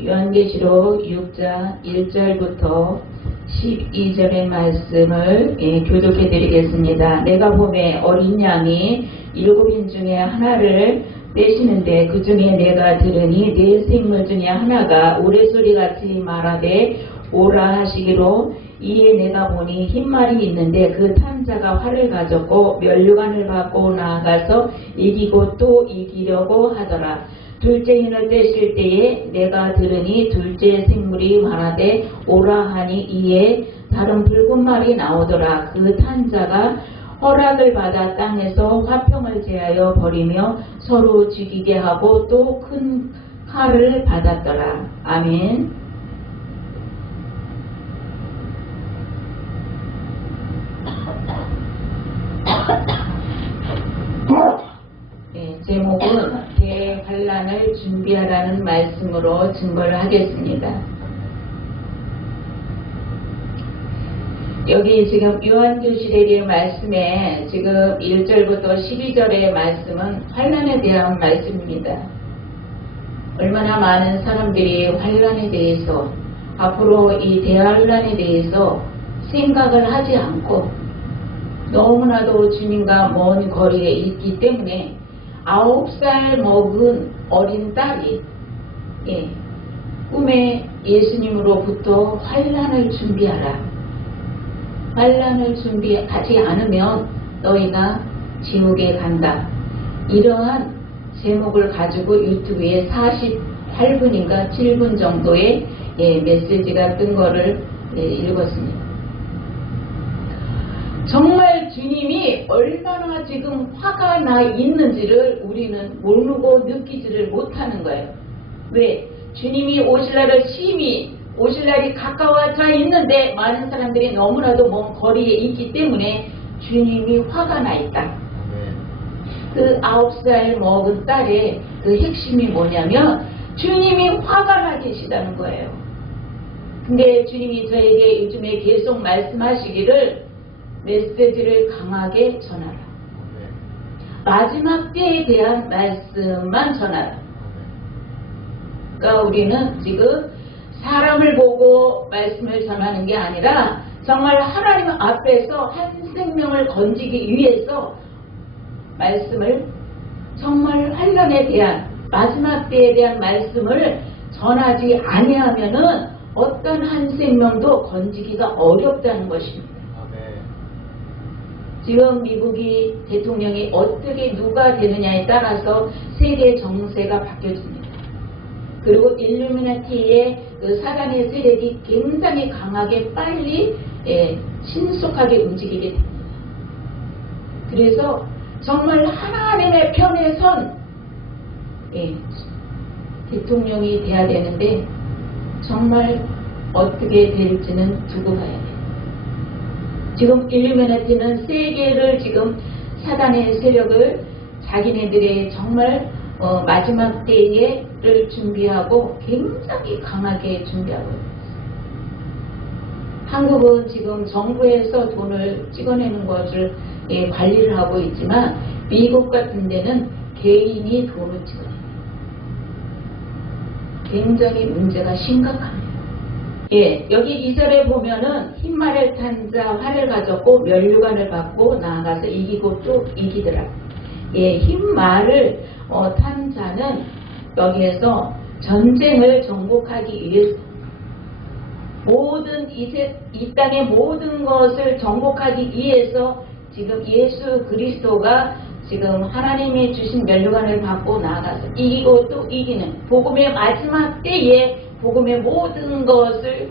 요한계시록 6장 1절부터 12절의 말씀을 교독해 드리겠습니다. 내가 보매 어린 양이 7인 중에 하나를 떼시는데 그 중에 내가 들으니 네 생물 중에 하나가 우레소리같이 말하되 오라 하시기로 이에 내가 보니 흰 말이 있는데 그 탄 자가 활을 가졌고 면류관을 받고 나아가서 이기고 또 이기려고 하더라. 둘째 인을 떼실 때에 내가 들으니 둘째 생물이 말하되 오라 하니 이에 다른 붉은 말이 나오더라. 그 탄 자가 허락을 받아 땅에서 화평을 제하여 버리며 서로 죽이게 하고 또 큰 칼을 받았더라. 아멘. 제목은 대환란을 준비하라는 말씀으로 증거를 하겠습니다. 여기 지금 요한계시록의 말씀에 지금 1절부터 12절의 말씀은 환란에 대한 말씀입니다. 얼마나 많은 사람들이 환란에 대해서 앞으로 이 대환란에 대해서 생각을 하지 않고 너무나도 주님과 먼 거리에 있기 때문에 9살 먹은 어린 딸이 꿈에 예수님으로부터 환란을 준비하라. 환란을 준비하지 않으면 너희가 지옥에 간다. 이러한 제목을 가지고 유튜브에 48분인가 7분 정도의 메시지가 뜬 거를 읽었습니다. 정말 주님이 얼마나 지금 화가 나 있는지를 우리는 모르고 느끼지를 못하는 거예요. 왜? 주님이 오실 날을 심히 오실 날이 가까워져 있는데 많은 사람들이 너무나도 먼 거리에 있기 때문에 주님이 화가 나 있다. 그 9살 먹은 딸의 그 핵심이 뭐냐면 주님이 화가 나 계시다는 거예요. 근데 주님이 저에게 요즘에 계속 말씀하시기를 메시지를 강하게 전하라. 마지막 때에 대한 말씀만 전하라. 그러니까 우리는 지금 사람을 보고 말씀을 전하는 게 아니라 정말 하나님 앞에서 한 생명을 건지기 위해서 말씀을 정말 환란에 대한 마지막 때에 대한 말씀을 전하지 아니하면은 어떤 한 생명도 건지기가 어렵다는 것입니다. 지금 미국이 대통령이 어떻게 누가 되느냐에 따라서 세계 정세가 바뀌어집니다. 그리고 일루미나티의 그 사단의 세력이 굉장히 강하게 빨리 신속하게 움직이게 됩니다. 그래서 정말 하나님의 편에 선 대통령이 돼야 되는데 정말 어떻게 될지는 두고 봐야 돼요. 지금 일루미나티는 세계를 지금 사단의 세력을 자기네들의 정말 마지막 때를 준비하고 굉장히 강하게 준비하고 있습니다. 한국은 지금 정부에서 돈을 찍어내는 것을 관리를 하고 있지만 미국 같은 데는 개인이 돈을 찍어내요. 굉장히 문제가 심각합니다. 여기 2절에 보면은 흰 말을 탄 자 활을 가졌고 면류관을 받고 나아가서 이기고 또 이기더라. 흰 말을 탄 자는 여기에서 전쟁을 정복하기 위해서 모든 이 땅의 모든 것을 정복하기 위해서 지금 예수 그리스도가 지금 하나님이 주신 면류관을 받고 나아가서 이기고 또 이기는 복음의 마지막 때에 복음의 모든 것을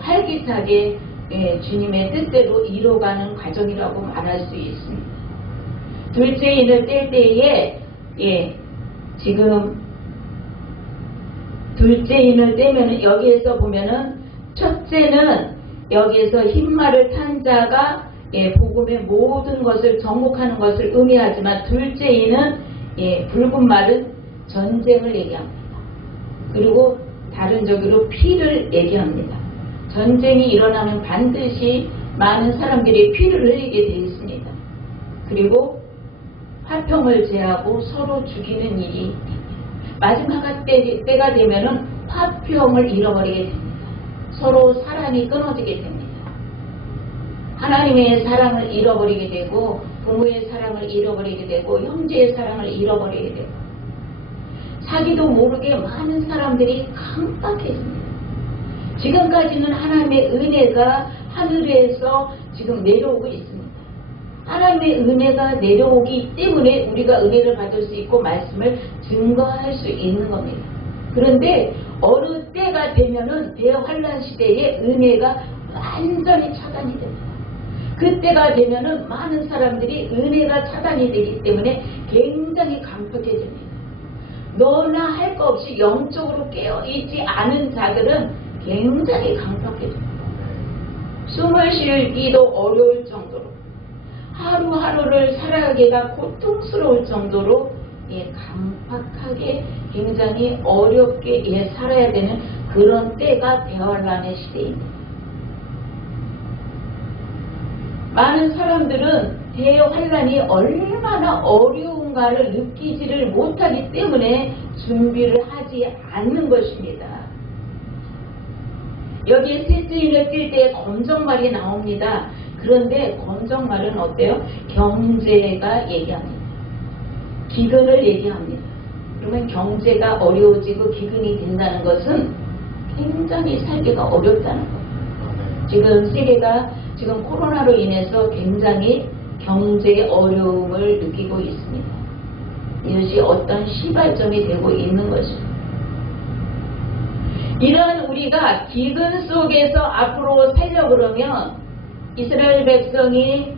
활기차게 주님의 뜻대로 이뤄가는 과정이라고 말할 수 있습니다. 둘째 인을 뗄 때에 지금 둘째 인을 떼면은 여기에서 보면은 첫째는 여기에서 흰 말을 탄 자가 복음의 모든 것을 정복하는 것을 의미하지만 둘째 인은 붉은 말은 전쟁을 얘기합니다. 그리고 다른 적으로 피를 얘기합니다. 전쟁이 일어나면 반드시 많은 사람들이 피를 흘리게 되어 있습니다. 그리고 화평을 제하고 서로 죽이는 일이 마지막 때가 되면은 화평을 잃어버리게 됩니다. 서로 사랑이 끊어지게 됩니다. 하나님의 사랑을 잃어버리게 되고 부모의 사랑을 잃어버리게 되고 형제의 사랑을 잃어버리게 되고 자기도 모르게 많은 사람들이 깜빡해집니다. 지금까지는 하나님의 은혜가 하늘에서 지금 내려오고 있습니다. 하나님의 은혜가 내려오기 때문에 우리가 은혜를 받을 수 있고 말씀을 증거할 수 있는 겁니다. 그런데 어느 때가 되면은 대환란 시대에 은혜가 완전히 차단이 됩니다. 그때가 되면은 많은 사람들이 은혜가 차단이 되기 때문에 굉장히 강팍해집니다. 너나 할 거 없이 영적으로 깨어있지 않은 자들은 굉장히 강팍해집니다. 숨을 쉬기도 어려울 정도로 하루하루를 살아가기가 고통스러울 정도로 강팍하게 굉장히 어렵게 살아야 되는 그런 때가 대환란의 시대입니다. 많은 사람들은 대환란이 얼마나 어려운가를 느끼지를 못하기 때문에 준비를 하지 않는 것입니다. 여기에 셋째인을 뛸 때 검정말이 나옵니다. 그런데 검정말은 어때요? 경제가 얘기합니다. 기근을 얘기합니다. 그러면 경제가 어려워지고 기근이 된다는 것은 굉장히 살기가 어렵다는 겁니다. 지금 세계가 지금 코로나로 인해서 굉장히 경제의 어려움을 느끼고 있습니다. 이것이 어떤 시발점이 되고 있는 것입니다. 이런 우리가 기근 속에서 앞으로 살려고 그러면 이스라엘 백성이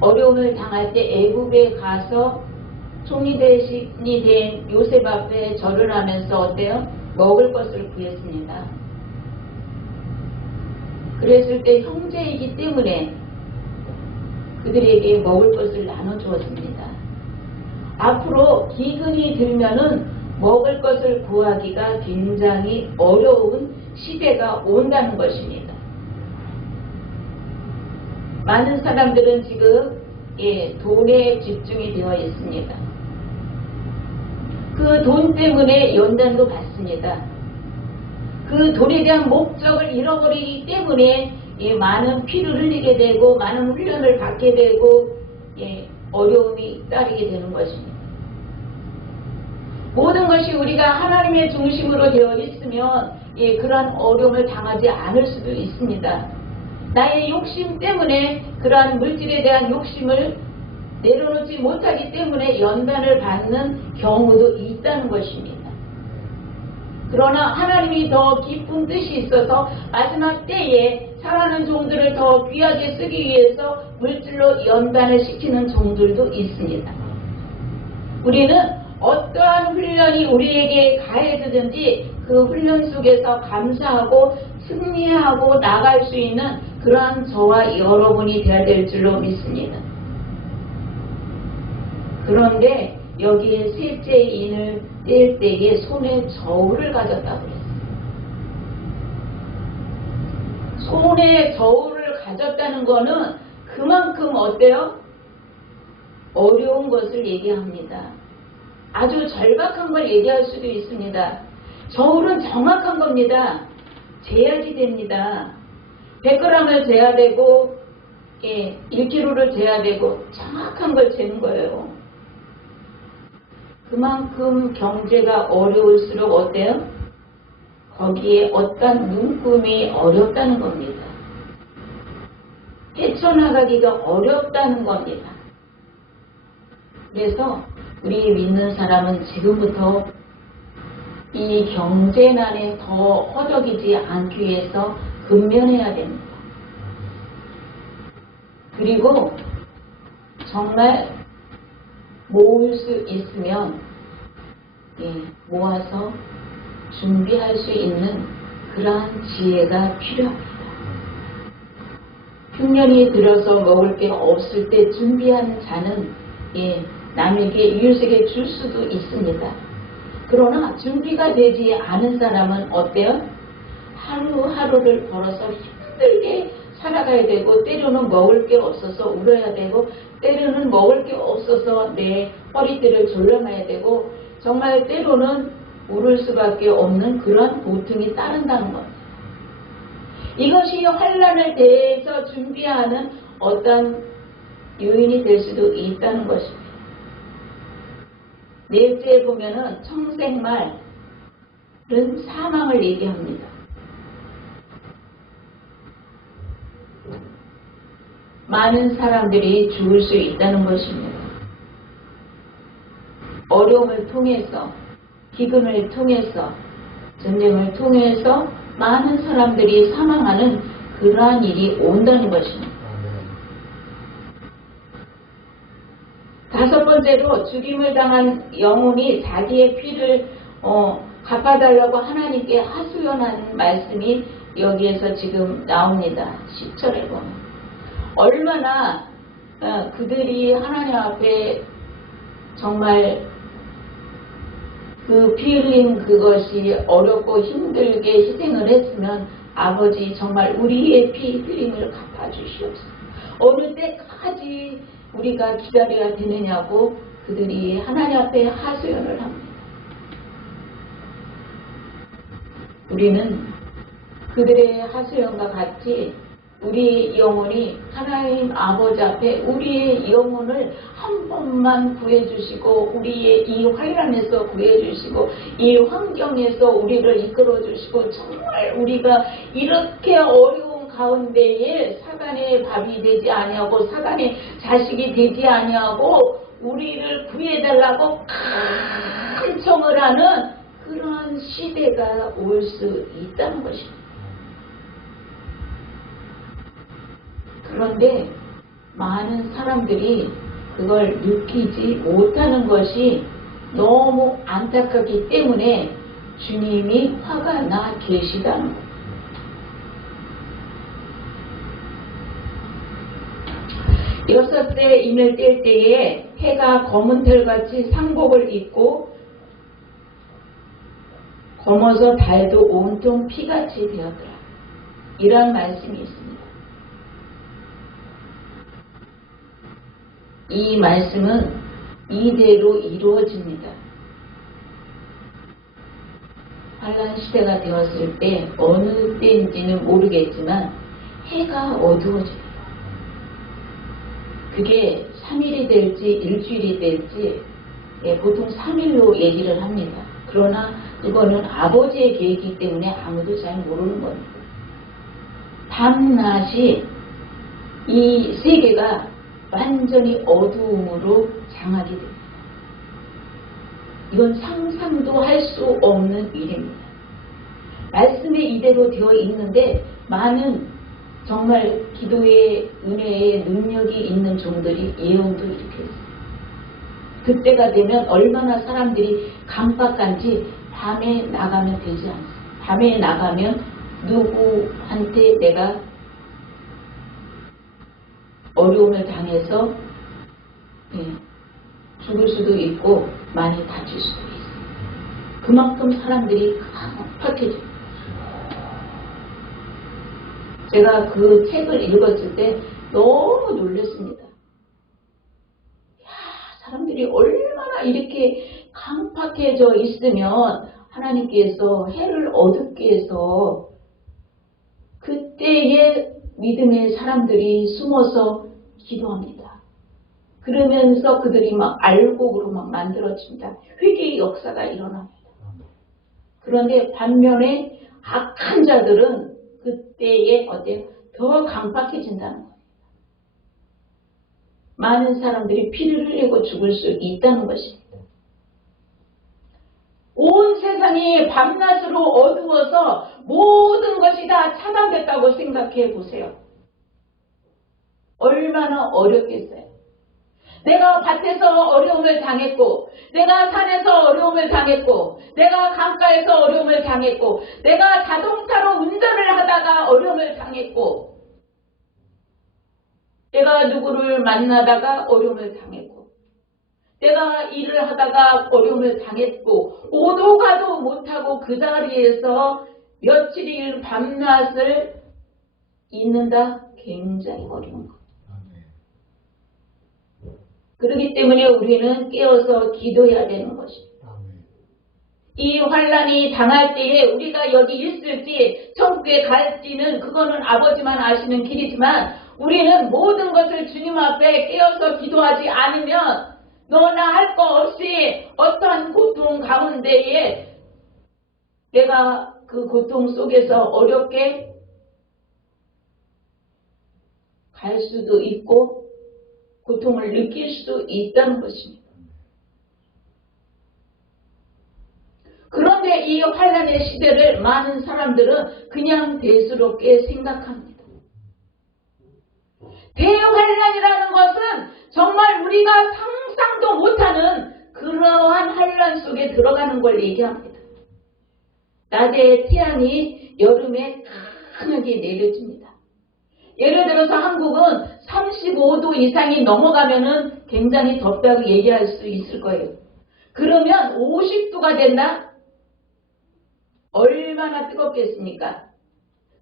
어려움을 당할 때 애굽에 가서 총리 대신이 된 요셉 앞에 절을 하면서 어때요? 먹을 것을 구했습니다. 그랬을 때 형제이기 때문에 그들에게 먹을 것을 나눠주었습니다. 앞으로 기근이 들면은 먹을 것을 구하기가 굉장히 어려운 시대가 온다는 것입니다. 많은 사람들은 지금 돈에 집중이 되어 있습니다. 그 돈 때문에 연단도 받습니다. 그 돈에 대한 목적을 잃어버리기 때문에 많은 피를 흘리게 되고 많은 훈련을 받게 되고 어려움이 따르게 되는 것입니다. 모든 것이 우리가 하나님의 중심으로 되어 있으면 그러한 어려움을 당하지 않을 수도 있습니다. 나의 욕심 때문에 그러한 물질에 대한 욕심을 내려놓지 못하기 때문에 연단을 받는 경우도 있다는 것입니다. 그러나 하나님이 더 깊은 뜻이 있어서 마지막 때에 사랑하는 종들을 더 귀하게 쓰기 위해서 물질로 연단을 시키는 종들도 있습니다. 우리는 어떠한 훈련이 우리에게 가해지든지 그 훈련 속에서 감사하고 승리하고 나갈 수 있는 그러한 저와 여러분이 되어야 될 줄로 믿습니다. 그런데 여기에 셋째 인을 뗄 때에 손에 저울을 가졌다고 그랬어요. 손에 저울을 가졌다는 거는 그만큼 어때요? 어려운 것을 얘기합니다. 아주 절박한 걸 얘기할 수도 있습니다. 저울은 정확한 겁니다. 재야지 됩니다. 100g을 재야 되고 1kg를 재야 되고 정확한 걸 재는 거예요. 그만큼 경제가 어려울수록 어때요? 거기에 어떤 눈금이 어렵다는 겁니다. 헤쳐나가기가 어렵다는 겁니다. 그래서 우리 믿는 사람은 지금부터 이 경제난에 더 허덕이지 않기 위해서 근면해야 됩니다. 그리고 정말 모을 수 있으면 모아서 준비할 수 있는 그러한 지혜가 필요합니다. 흉년이 들어서 먹을 게 없을 때 준비한 자는 남에게 이웃에게 줄 수도 있습니다. 그러나 준비가 되지 않은 사람은 어때요? 하루하루를 걸어서 힘들게 살아가야 되고 때로는 먹을 게 없어서 울어야 되고 때로는 먹을 게 없어서 내 허리띠를 졸라매야 되고 정말 때로는 울을 수밖에 없는 그런 고통이 따른다는 것. 이것이 환난을 대해서 준비하는 어떤 요인이 될 수도 있다는 것입니다. 넷째 보면은 청생말은 사망을 얘기합니다. 많은 사람들이 죽을 수 있다는 것입니다. 어려움을 통해서, 기근을 통해서, 전쟁을 통해서 많은 사람들이 사망하는 그러한 일이 온다는 것입니다. 다섯 번째로 죽임을 당한 영혼이 자기의 피를 갚아달라고 하나님께 하소연하는 말씀이 여기에서 지금 나옵니다. 10절에 보면 얼마나 그들이 하나님 앞에 정말 그 피 흘린 그것이 어렵고 힘들게 희생을 했으면 아버지 정말 우리의 피 흘림을 갚아주시옵소서. 어느 때까지 우리가 기다려야 되느냐고 그들이 하나님 앞에 하소연을 합니다. 우리는 그들의 하소연과 같이 우리의 영혼이 하나님 아버지 앞에 우리의 영혼을 한 번만 구해주시고 우리의 이 환난에서 구해주시고 이 환경에서 우리를 이끌어주시고 정말 우리가 이렇게 어려운 가운데에 사단의 밥이 되지 아니하고 사단의 자식이 되지 아니하고 우리를 구해달라고 큰 청을 하는 그런 시대가 올 수 있다는 것입니다. 그런데 많은 사람들이 그걸 느끼지 못하는 것이 너무 안타깝기 때문에 주님이 화가 나 계시다는 거예요. 여섯 때 임을 뗄 때에 해가 검은 털같이 상복을 입고 검어서 달도 온통 피같이 되었더라. 이러한 말씀이 있습니다. 이 말씀은 이대로 이루어집니다. 환난 시대가 되었을 때 어느 때인지는 모르겠지만 해가 어두워집니다. 그게 3일이 될지 일주일이 될지 보통 3일로 얘기를 합니다. 그러나 그거는 아버지의 계획이기 때문에 아무도 잘 모르는 겁니다. 밤낮이 이 세계가 완전히 어두움으로 장악이 됩니다. 이건 상상도 할 수 없는 일입니다. 말씀에 이대로 되어 있는데 많은 정말 기도의 은혜의 능력이 있는 종들이 예언도 이렇게 했어요. 그때가 되면 얼마나 사람들이 강박한지 밤에 나가면 되지 않습니다. 밤에 나가면 누구한테 내가 어려움을 당해서 죽을 수도 있고 많이 다칠 수도 있어요. 그만큼 사람들이 강팍해져요. 제가 그 책을 읽었을 때 너무 놀랐습니다. 야, 사람들이 얼마나 이렇게 강팍해져 있으면 하나님께서 해를 어둡게 해서 그때의 믿음의 사람들이 숨어서 기도합니다. 그러면서 그들이 막 알곡으로 막 만들어집니다. 회개의 역사가 일어납니다. 그런데 반면에 악한 자들은 그때에 더 강팍해진다는 거예요. 많은 사람들이 피를 흘리고 죽을 수 있다는 것입니다. 온 세상이 밤낮으로 어두워서 모든 것이 다 차단됐다고 생각해 보세요. 얼마나 어렵겠어요. 내가 밭에서 어려움을 당했고, 내가 산에서 어려움을 당했고, 내가 강가에서 어려움을 당했고, 내가 자동차로 운전을 하다가 어려움을 당했고, 내가 누구를 만나다가 어려움을 당했고, 내가 일을 하다가 어려움을 당했고, 오도 가도 못하고 그 자리에서 며칠일 밤낮을 있는다? 굉장히 어려운 것. 그렇기 때문에 우리는 깨어서 기도해야 되는 것입니다. 이 환란이 당할 때에 우리가 여기 있을지 천국에 갈지는 그거는 아버지만 아시는 길이지만 우리는 모든 것을 주님 앞에 깨어서 기도하지 않으면 너나 할 거 없이 어떠한 고통 가운데에 내가 그 고통 속에서 어렵게 갈 수도 있고 고통을 느낄 수도 있다는 것입니다. 그런데 이 환란의 시대를 많은 사람들은 그냥 대수롭게 생각합니다. 대환란이라는 것은 정말 우리가 상상도 못하는 그러한 환란 속에 들어가는 걸 얘기합니다. 낮에 태양이 여름에 강하게 내려집니다. 예를 들어서 한국은 35도 이상이 넘어가면은 굉장히 덥다고 얘기할 수 있을 거예요. 그러면 50도가 된다? 얼마나 뜨겁겠습니까?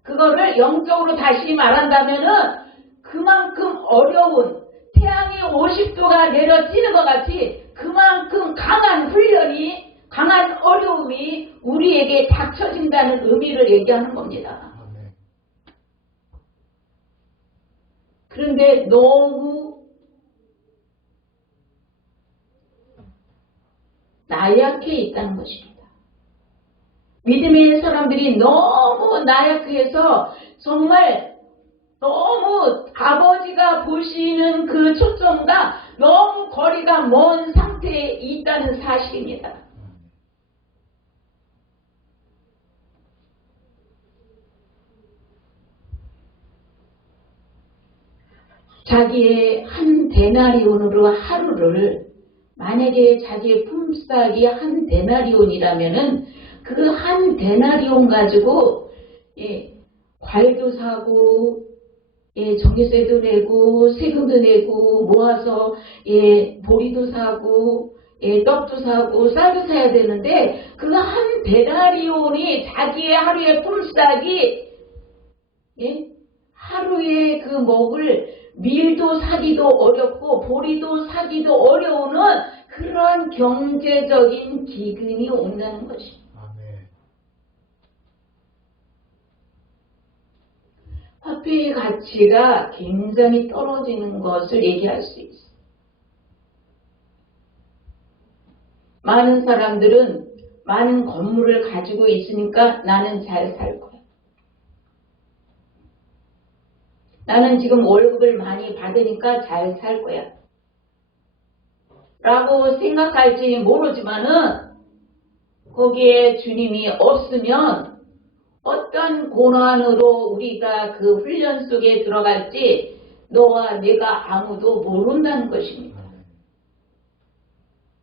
그거를 영적으로 다시 말한다면은 그만큼 어려운 태양이 50도가 내려지는 것 같이 그만큼 강한 훈련이 강한 어려움이 우리에게 닥쳐진다는 의미를 얘기하는 겁니다. 그런데 너무 나약해 있다는 것입니다. 믿음의 사람들이 너무 나약해서 정말 너무 아버지가 보시는 그 초점과 너무 거리가 먼 상태에 있다는 사실입니다. 자기의 한 데나리온으로 하루를 만약에 자기의 품삯이 한 데나리온이라면은 그 한 데나리온 가지고 과일도 사고 전기세도 내고 세금도 내고 모아서 보리도 사고 떡도 사고 쌀도 사야 되는데 그 한 데나리온이 자기의 하루의 품삯이 하루에 그 먹을 밀도 사기도 어렵고 보리도 사기도 어려운 그런 경제적인 기근이 온다는 것입니다. 화폐의 가치가 굉장히 떨어지는 것을 얘기할 수 있어요. 많은 사람들은 많은 건물을 가지고 있으니까 나는 잘 살 거야. 나는 지금 월급을 많이 받으니까 잘 살 거야. 라고 생각할지 모르지만은 거기에 주님이 없으면 어떤 고난으로 우리가 그 훈련 속에 들어갈지 너와 내가 아무도 모른다는 것입니다.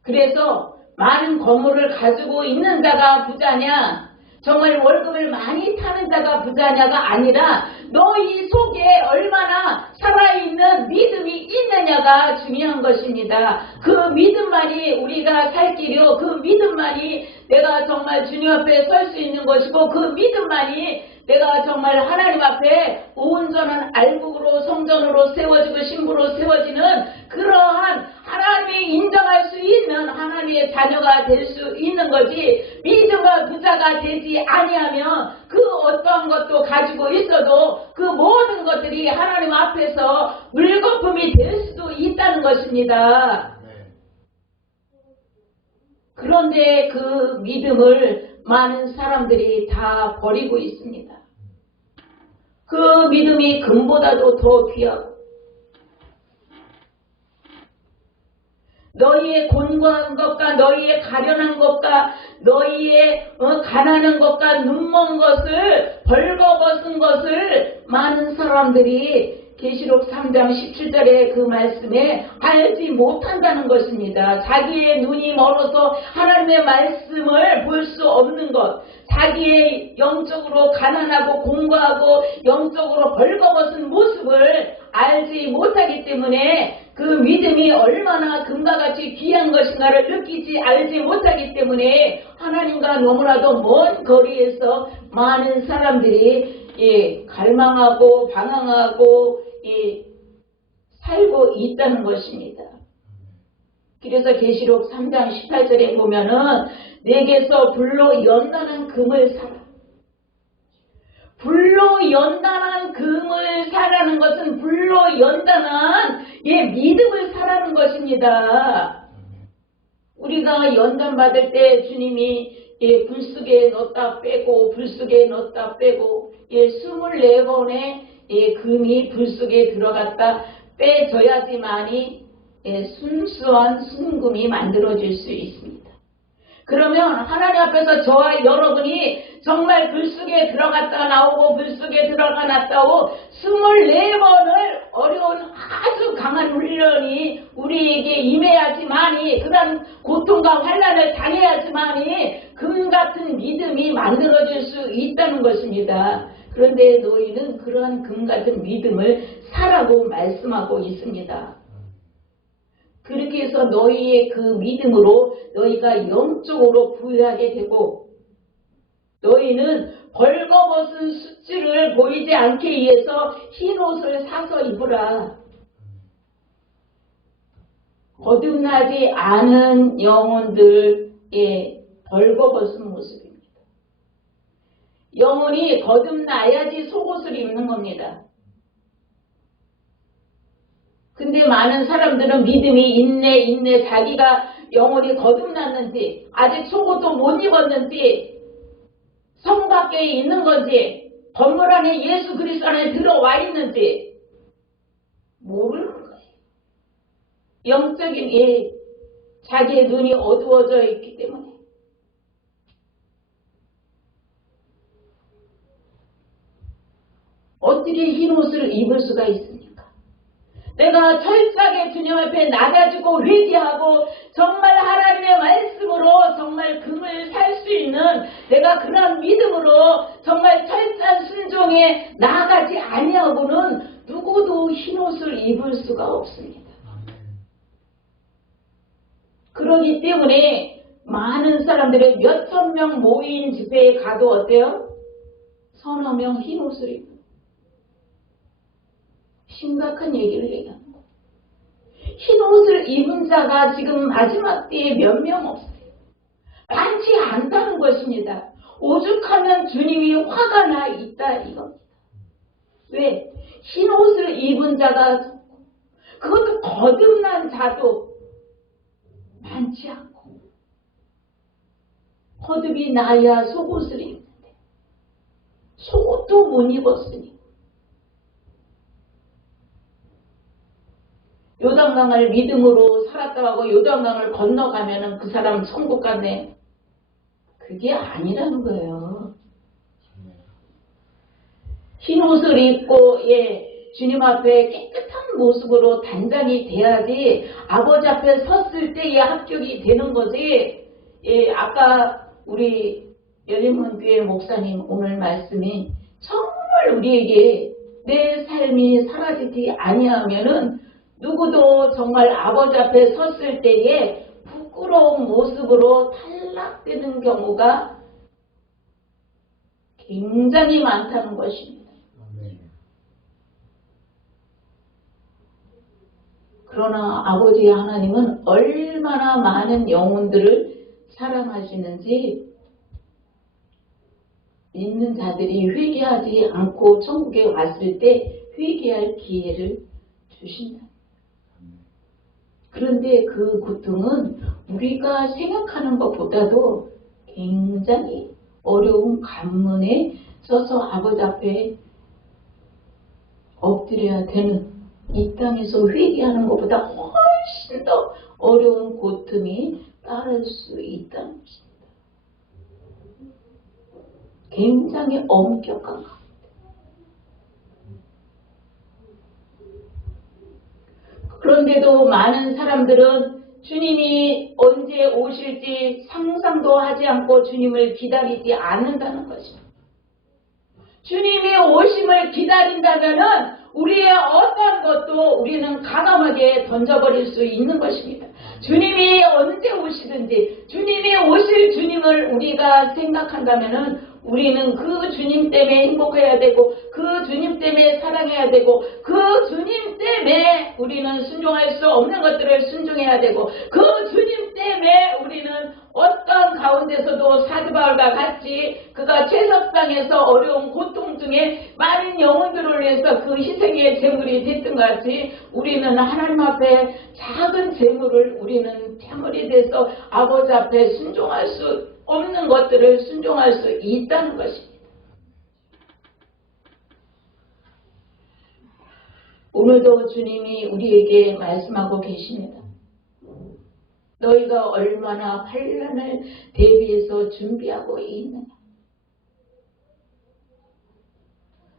그래서 많은 건물을 가지고 있는 자가 부자냐, 정말 월급을 많이 타는 자가 부자냐가 아니라 너희 속에 얼마나 살아있는 믿음이 있느냐가 중요한 것입니다. 그 믿음만이 우리가 살 길이요, 그 믿음만이 내가 정말 주님 앞에 설 수 있는 것이고 그 믿음만이 내가 정말 하나님 앞에 온전한 알곡으로 성전으로 세워지고 신부로 세워지는 그러한 하나님이 인정할 수 있는 하나님의 자녀가 될 수 있는 거지, 믿음과 부자가 되지 아니하면 그 어떠한 것도 가지고 있어도 그 모든 것들이 하나님 앞에서 물거품이 될 수도 있다는 것입니다. 그런데 그 믿음을 많은 사람들이 다 버리고 있습니다. 그 믿음이 금보다도 더 귀하고 너희의 곤고한 것과 너희의 가련한 것과 너희의 가난한 것과 눈먼 것을 벌거벗은 것을 많은 사람들이 계시록 3장 17절의 그 말씀에 알지 못한다는 것입니다. 자기의 눈이 멀어서 하나님의 말씀을 볼 수 없는 것, 자기의 영적으로 가난하고 공고하고 영적으로 벌거벗은 모습을 알지 못하기 때문에 그 믿음이 얼마나 금과 같이 귀한 것인가를 느끼지 알지 못하기 때문에 하나님과 너무나도 먼 거리에서 많은 사람들이 갈망하고 방황하고 살고 있다는 것입니다. 그래서 계시록 3장 18절에 보면은 내게서 불로 연단한 금을 사라. 불로 연단한 금을 사라는 것은 불로 연단한 믿음을 사라는 것입니다. 우리가 연단 받을 때 주님이 불속에 넣었다 빼고 불속에 넣었다 빼고 24번의 금이 불속에 들어갔다 빼져야지만이 순수한 순금이 만들어질 수 있습니다. 그러면 하나님 앞에서 저와 여러분이 정말 불속에 들어갔다 나오고 불속에 들어가 놨다고 24번을 어려운 아주 강한 훈련이 우리에게 임해야지만이 그런 고통과 환난을 당해야지만이 금같은 믿음이 만들어질 수 있다는 것입니다. 그런데 너희는 그러한 금같은 믿음을 사라고 말씀하고 있습니다. 그렇게 해서 너희의 그 믿음으로 너희가 영적으로 부유하게 되고 너희는 벌거벗은 수치를 보이지 않게 위해서 흰 옷을 사서 입으라. 거듭나지 않은 영혼들의 벌거벗은 모습입니다. 영혼이 거듭나야지 속옷을 입는 겁니다. 근데 많은 사람들은 믿음이 있네 자기가 영혼이 거듭났는지 아직 속옷도 못 입었는지 성 밖에 있는 건지 건물 안에 예수 그리스도 안에 들어와 있는지 모르는 거예요. 영적인 자기의 눈이 어두워져 있기 때문에. 어떻게 흰 옷을 입을 수가 있습니까? 내가 철저하게 주님 앞에 낮아지고 회개하고 정말 하나님의 말씀으로 정말 금을 살 수 있는 내가 그런 믿음으로 정말 철저한 순종에 나아가지 아니하고는 누구도 흰 옷을 입을 수가 없습니다. 그러기 때문에 많은 사람들이 몇천 명 모인 집회에 가도 어때요? 서너 명 흰 옷을 입고 심각한 얘기를 얘기하는 거예요. 흰 옷을 입은 자가 지금 마지막 때에 몇 명 없어요. 많지 않다는 것입니다. 오죽하면 주님이 화가 나 있다 이겁니다. 왜? 흰 옷을 입은 자가 그것도 거듭난 자도 많지 않고 거듭이 나야 속옷을 입는데 속옷도 못 입었으니 요단강을 믿음으로 살았다고 하고 요단강을 건너가면은 그 사람 천국 갔네. 그게 아니라는 거예요. 흰 옷을 입고 주님 앞에 깨끗한 모습으로 단장이 돼야지 아버지 앞에 섰을 때의 합격이 되는 거지. 아까 우리 열린문교회 목사님 오늘 말씀이 정말 우리에게 내 삶이 사라지지 아니하면은 누구도 정말 아버지 앞에 섰을 때에 부끄러운 모습으로 탈락되는 경우가 굉장히 많다는 것입니다. 그러나 아버지 하나님은 얼마나 많은 영혼들을 사랑하시는지 믿는 자들이 회개하지 않고 천국에 왔을 때 회개할 기회를 주신다. 그런데 그 고통은 우리가 생각하는 것보다도 굉장히 어려운 관문에 서서 아버지 앞에 엎드려야 되는 이 땅에서 회개하는 것보다 훨씬 더 어려운 고통이 따를 수 있다는 것입니다. 굉장히 엄격한 것. 그런데도 많은 사람들은 주님이 언제 오실지 상상도 하지 않고 주님을 기다리지 않는다는 것입니다. 주님의 오심을 기다린다면은 우리의 어떤 것도 우리는 가감하게 던져버릴 수 있는 것입니다. 주님이 언제 오시든지 주님이 오실 주님을 우리가 생각한다면은 우리는 그 주님 때문에 행복해야 되고 그 주님 때문에 사랑해야 되고 그 주님 때문에 우리는 순종할 수 없는 것들을 순종해야 되고 그 주님 때문에 우리는 어떤 가운데서도 사도 바울과 같이 그가 채석당에서 어려운 고통 중에 많은 영혼들을 위해서 그 희생의 제물이 됐던 것 같이 우리는 하나님 앞에 작은 제물을 우리는 태물이 돼서 아버지 앞에 순종할 수 없는 것들을 순종할 수 있다는 것입니다. 오늘도 주님이 우리에게 말씀하고 계십니다. 너희가 얼마나 환난을 대비해서 준비하고 있느냐.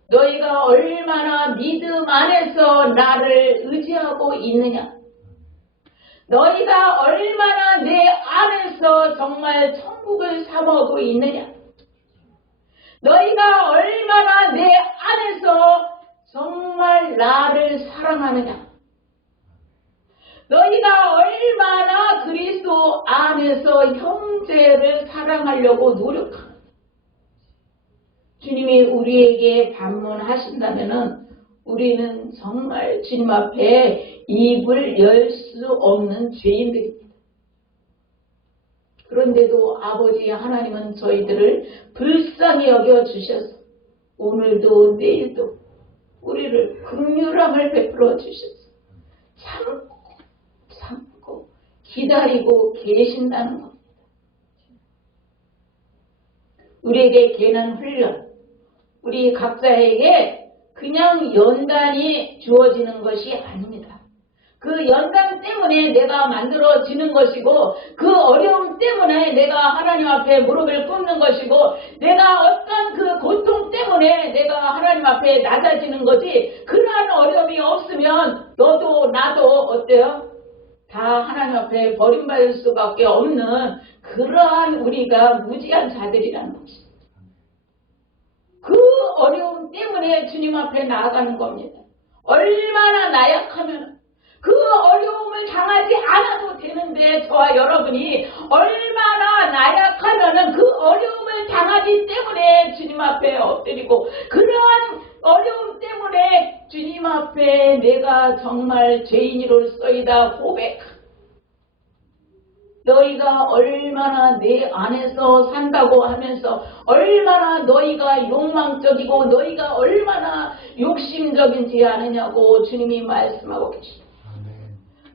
너희가 얼마나 믿음 안에서 나를 의지하고 있느냐. 너희가 얼마나 내 안에서 정말 천국을 사모하고 있느냐. 너희가 얼마나 내 안에서 정말 나를 사랑하느냐. 너희가 얼마나 그리스도 안에서 형제를 사랑하려고 노력하느냐. 주님이 우리에게 반문하신다면은 우리는 정말 주님 앞에 입을 열 수 없는 죄인들입니다. 그런데도 아버지 하나님은 저희들을 불쌍히 여겨주셔서 오늘도 내일도 우리를 긍휼함을 베풀어 주셔서 참고 기다리고 계신다는 겁니다. 우리에게 개는 훈련, 우리 각자에게 그냥 연단이 주어지는 것이 아닙니다. 그 연단 때문에 내가 만들어지는 것이고 그 어려움 때문에 내가 하나님 앞에 무릎을 꿇는 것이고 내가 어떤 그 고통 때문에 내가 하나님 앞에 낮아지는 거지 그러한 어려움이 없으면 너도 나도 어때요? 다 하나님 앞에 버림받을 수밖에 없는 그러한 우리가 무지한 자들이라는 것입니다. 그 어려움 때문에 주님 앞에 나아가는 겁니다. 얼마나 나약하면 그 어려움을 당하지 않아도 되는데 저와 여러분이 얼마나 나약하면은 그 어려움을 당하기 때문에 주님 앞에 엎드리고 그러한 어려움 때문에 주님 앞에 내가 정말 죄인이로서이다 고백하고 너희가 얼마나 내 안에서 산다고 하면서 얼마나 너희가 욕망적이고 너희가 얼마나 욕심적인지 아느냐고 주님이 말씀하고 계십니다.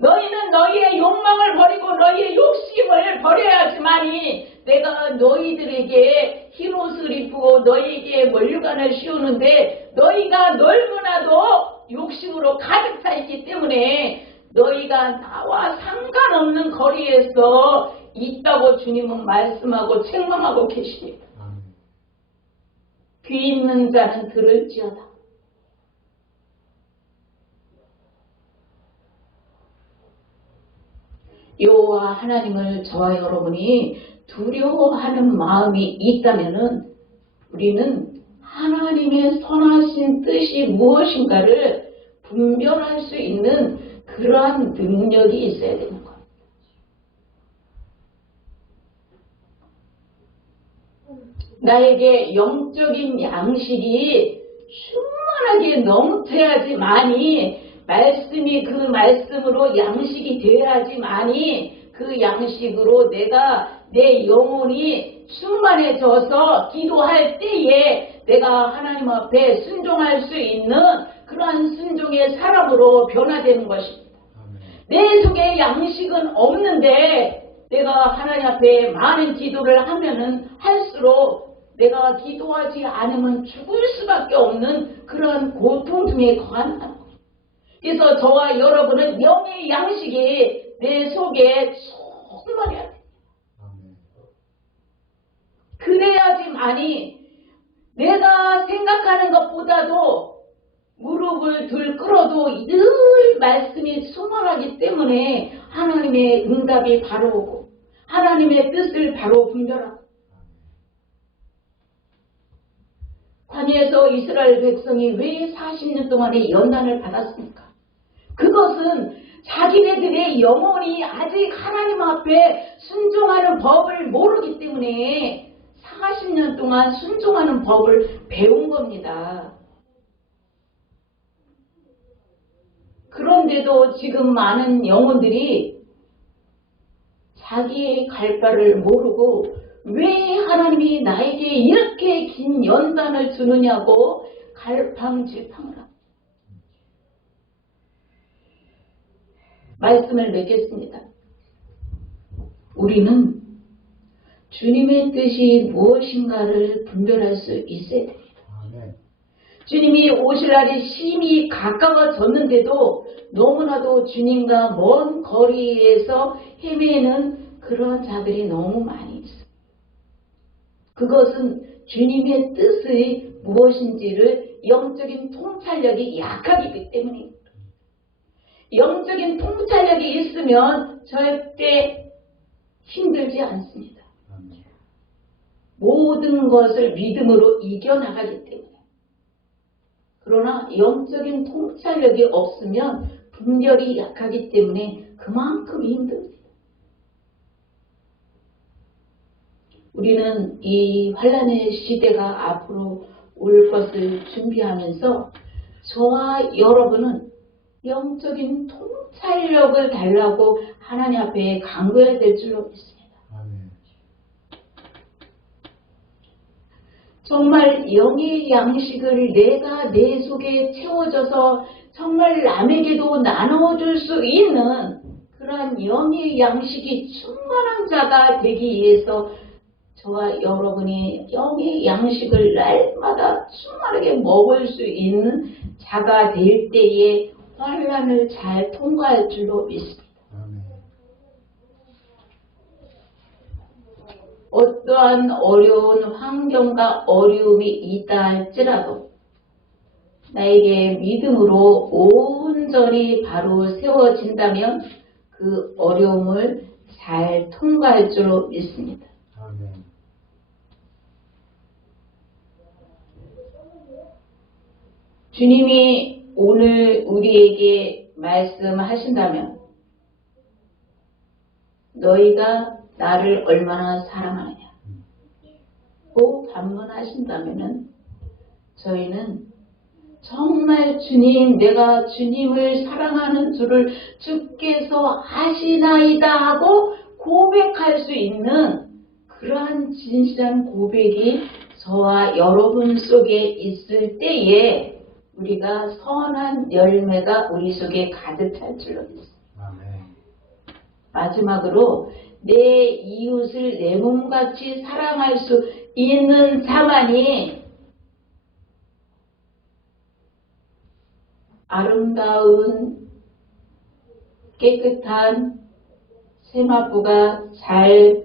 너희는 너희의 욕망을 버리고 너희의 욕심을 버려야지만이 내가 너희들에게 흰옷을 입고 너희에게 면류관을 씌우는데 너희가 너무나도 욕심으로 가득 차 있기 때문에 너희가 나와 상관없는 거리에서 있다고 주님은 말씀하고 책망하고 계십니다. 귀 있는 자는 들을지어다. 여호와 하나님을 저와 여러분이 두려워하는 마음이 있다면은 우리는 하나님의 선하신 뜻이 무엇인가를 분별할 수 있는 그러한 능력이 있어야 되는 거예요. 나에게 영적인 양식이 충만하게 넘쳐야지만이 말씀이 그 말씀으로 양식이 되어야지만이 그 양식으로 내가 내 영혼이 충만해져서 기도할 때에 내가 하나님 앞에 순종할 수 있는 그러한 순종의 사람으로 변화되는 것입니다. 내 속에 양식은 없는데 내가 하나님 앞에 많은 기도를 하면은 할수록 내가 기도하지 않으면 죽을 수밖에 없는 그런 고통 중에 거한다는 거예요. 그래서 저와 여러분은 영의 양식이 내 속에 충만해야 돼요. 그래야지만이 내가 생각하는 것보다도 무릎을 들 꿇어도 늘 말씀이 충만하기 때문에 하나님의 응답이 바로 오고 하나님의 뜻을 바로 분별하고 광야에서 이스라엘 백성이 왜 40년 동안의 연단을 받았습니까? 그것은 자기네들의 영혼이 아직 하나님 앞에 순종하는 법을 모르기 때문에 40년 동안 순종하는 법을 배운 겁니다. 그런데도 지금 많은 영혼들이 자기의 갈 바를 모르고 왜 하나님이 나에게 이렇게 긴 연단을 주느냐고 갈팡질팡을 합니다. 말씀을 맺겠습니다. 우리는 주님의 뜻이 무엇인가를 분별할 수 있어야 됩니다. 주님이 오실 날이 심히 가까워졌는데도 너무나도 주님과 먼 거리에서 헤매는 그런 자들이 너무 많이 있어요. 그것은 주님의 뜻이 무엇인지를 영적인 통찰력이 약하기 때문입니다. 영적인 통찰력이 있으면 절대 힘들지 않습니다. 모든 것을 믿음으로 이겨나가기 때문에. 그러나 영적인 통찰력이 없으면 분별이 약하기 때문에 그만큼 힘듭니다. 우리는 이 환난의 시대가 앞으로 올 것을 준비하면서 저와 여러분은 영적인 통찰력을 달라고 하나님 앞에 간구해야 될 줄로 믿습니다. 정말 영의 양식을 내가 내 속에 채워져서 정말 남에게도 나눠줄 수 있는 그러한 영의 양식이 충만한 자가 되기 위해서 저와 여러분이 영의 양식을 날마다 충만하게 먹을 수 있는 자가 될 때에 환난을 잘 통과할 줄로 믿습니다. 어떠한 어려운 환경과 어려움이 있다 할지라도 나에게 믿음으로 온전히 바로 세워진다면 그 어려움을 잘 통과할 줄로 믿습니다. 아멘. 주님이 오늘 우리에게 말씀하신다면 너희가 나를 얼마나 사랑하느냐 고 반문하신다면 저희는 정말 주님, 내가 주님을 사랑하는 줄을 주께서 아시나이다 하고 고백할 수 있는 그러한 진실한 고백이 저와 여러분 속에 있을 때에 우리가 선한 열매가 우리 속에 가득 찰 줄로 믿습니다. 마지막으로 내 이웃을 내 몸같이 사랑할 수 있는 자만이 아름다운 깨끗한 세마포가 잘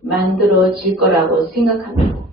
만들어질 거라고 생각합니다.